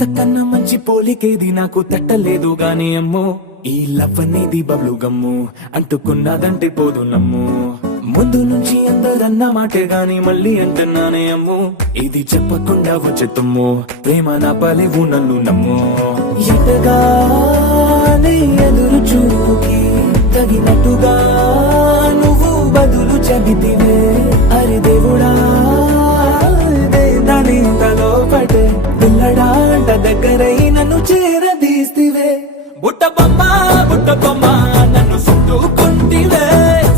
ఇంతకన్నా మంచి పోలికేది నాకు తట్టలేదు గాని అమ్మో ఈ లవ్ అనేది బబ్లు గమ్ము అంటుకున్నదంటే పోదు నమ్ము ముందు నుంచి అందరన్న మాటే గాని మళ్ళీ అంటున్నానే అమ్ము ఇది చెప్పకుండా వచ్చేతుమ్ము ప్రేమ నా పలేవు నన్ను నమ్ము ఎటగానే ఎదురు చూకి తగినట్టుగా నువ్వు బదులు చెబితివే అరే దేవుడా దాని తలో పడే పిల్లడాంట దగ్గరై నన్ను చేరదీస్తివే బుట్ట బొమ్మ నన్ను చుట్టుకుంటివే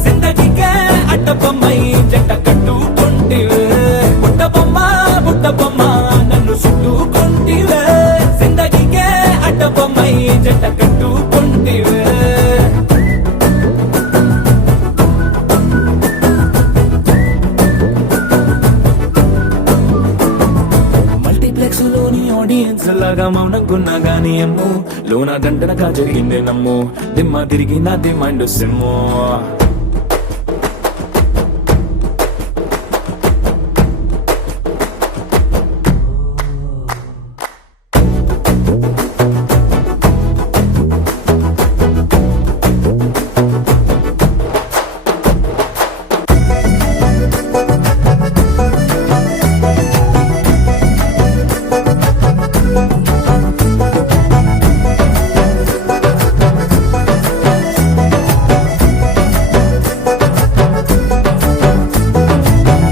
జిందగీకే అడ్డ బొమ్మై జంట కట్టుకుంటివే బుట్ట బొమ్మ నన్ను చుట్టుకుంటివే జిందగీకే అడ్డ బొమ్మై జంట కట్టుకుంటివే లోని ఆడియన్స్ లాగా మౌనంకున్నా గానీ అమ్ము లోన దండనగా జరిగిందే నమ్ము దిమ్మ తిరిగి నాది మైండ్ సిమ్ము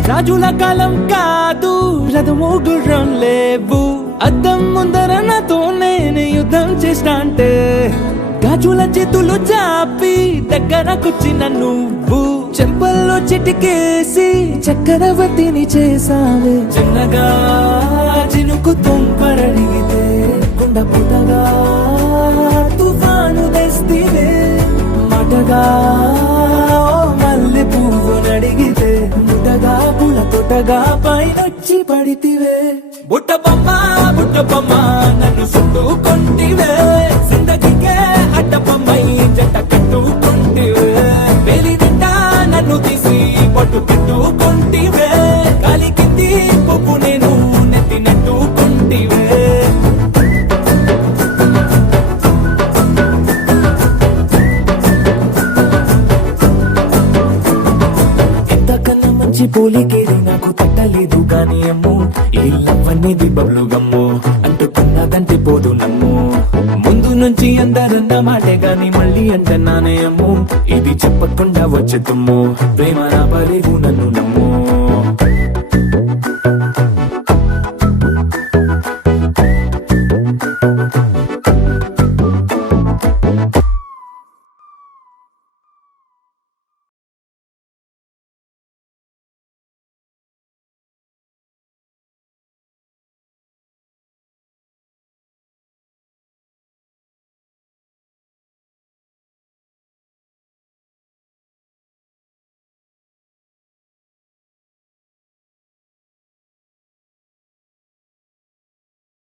రాజుల కాలం కాదు రథము గుర్రం లేవు అద్దం ముందర నాతో నేను యుద్ధం చేస్తా అంటే గాజుల చేతులు చాపి దగ్గరకొచ్చిన నువ్వు చెంపల్లో చిటికేసి చక్రవర్తిని చేసావే చిన్నగా చినుకు తుంపరడిగితే గుండ పుట్టగా తుఫాను తెస్తివే మాటగా మల్లె పువ్వు నడిగితే ముటగా పుల తొటగా పైనొచ్చి పడితివే బుట్ట బొమ్మ నన్ను చుట్టుకుంటివే జిందగీకే అడ్డ బొమ్మై జంట కట్టుకుంటివే వేలి నిండా నన్ను తీసి పట్టు పెట్టుకుంటివే గాలి కింది పువ్వు నేను నెత్తినట్టుకుంటివే పోలికేది నాకు తట్టలేదు గాని అమ్ము ఈ లవ్ అనేది బబ్లు గమ్ము అంటుకున్నదంటే పోదు నమ్ము ముందు నుంచి అందరన్న మాటే గాని మళ్ళీ అంటున్నానే అమ్ము ఇది చెప్పకుండా వచ్చే తుమ్ము ప్రేమ నా పలేవు నన్ను నమ్ము